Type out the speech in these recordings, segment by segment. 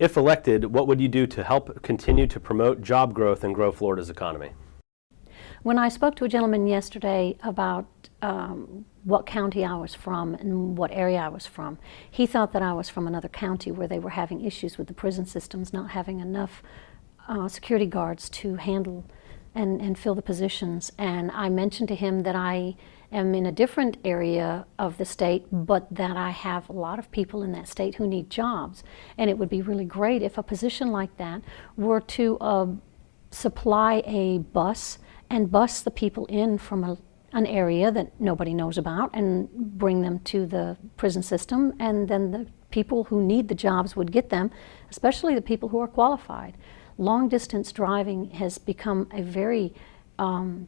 If elected, what would you do to help continue to promote job growth and grow Florida's economy? When I spoke to a gentleman yesterday about what county I was from and what area I was from, he thought that I was from another county where they were having issues with the prison systems, not having enough security guards to handle and fill the positions. And I mentioned to him that I am in a different area of the state, but that I have a lot of people in that state who need jobs. And it would be really great if a position like that were to supply a bus and bus the people in from an area that nobody knows about and bring them to the prison system, and then the people who need the jobs would get them, especially the people who are qualified. Long distance driving has become a very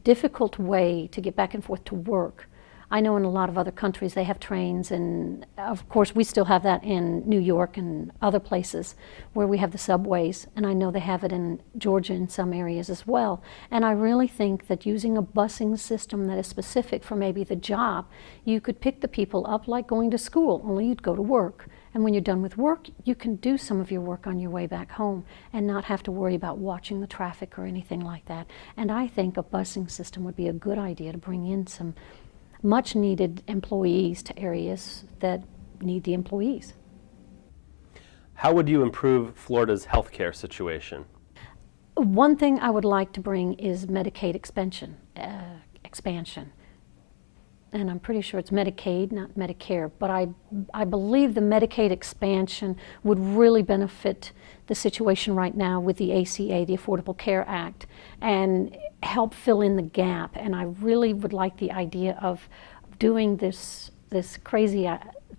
difficult way to get back and forth to work. I know in a lot of other countries they have trains, and of course we still have that in New York and other places where we have the subways, and I know they have it in Georgia in some areas as well. And I really think that using a busing system that is specific for maybe the job, you could pick the people up like going to school, only you'd go to work. And when you're done with work, you can do some of your work on your way back home and not have to worry about watching the traffic or anything like that. And I think a busing system would be a good idea to bring in some much needed employees to areas that need the employees. How would you improve Florida's healthcare situation? One thing I would like to bring is Medicaid expansion. And I'm pretty sure it's Medicaid, not Medicare, but I believe the Medicaid expansion would really benefit the situation right now with the ACA, the Affordable Care Act, and help fill in the gap. And I really would like the idea of doing this crazy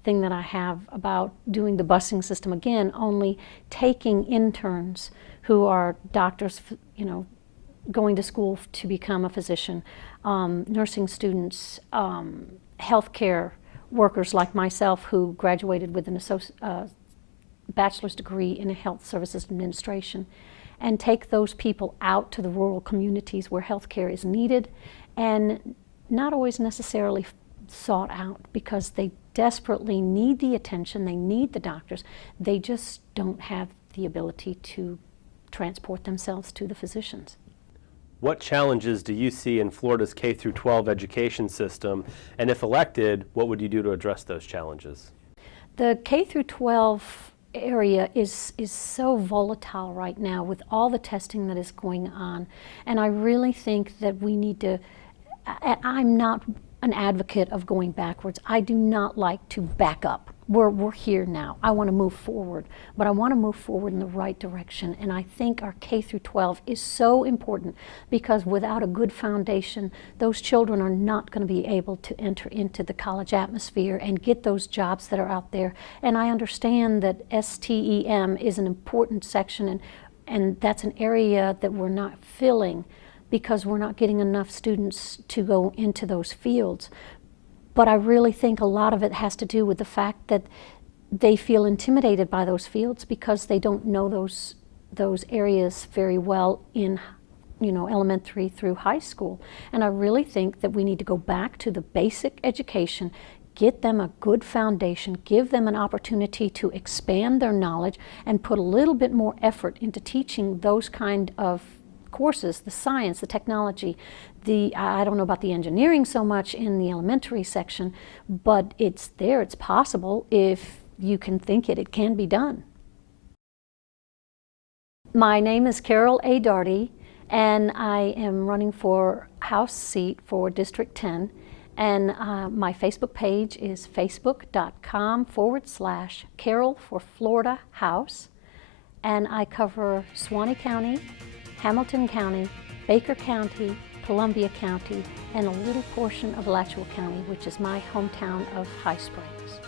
thing that I have about doing the busing system again, only taking interns who are doctors, you know, going to school to become a physician, nursing students, healthcare workers like myself who graduated with an bachelor's degree in health services administration, and take those people out to the rural communities where healthcare is needed and not always necessarily sought out, because they desperately need the attention, they need the doctors, they just don't have the ability to transport themselves to the physicians. What challenges do you see in Florida's K-12 education system, and if elected, what would you do to address those challenges? The K-12 area is so volatile right now with all the testing that is going on, and I really think that we need to, I'm not an advocate of going backwards. I do not like to back up. We're here now. I want to move forward, but I want to move forward in the right direction. And I think our K-12 is so important, because without a good foundation, those children are not going to be able to enter into the college atmosphere and get those jobs that are out there. And I understand that STEM is an important section, and that's an area that we're not filling because we're not getting enough students to go into those fields. But I really think a lot of it has to do with the fact that they feel intimidated by those fields because they don't know those areas very well in, you know, elementary through high school. And I really think that we need to go back to the basic education, get them a good foundation, give them an opportunity to expand their knowledge, and put a little bit more effort into teaching those kind of courses, the science, the technology, I don't know about the engineering so much in the elementary section, but it's there, it's possible. If you can think it, it can be done. My name is Carol A. Daugherty, and I am running for House seat for District 10, and my Facebook page is facebook.com/Carol for Florida House, and I cover Suwannee County, Hamilton County, Baker County, Columbia County, and a little portion of Alachua County, which is my hometown of High Springs.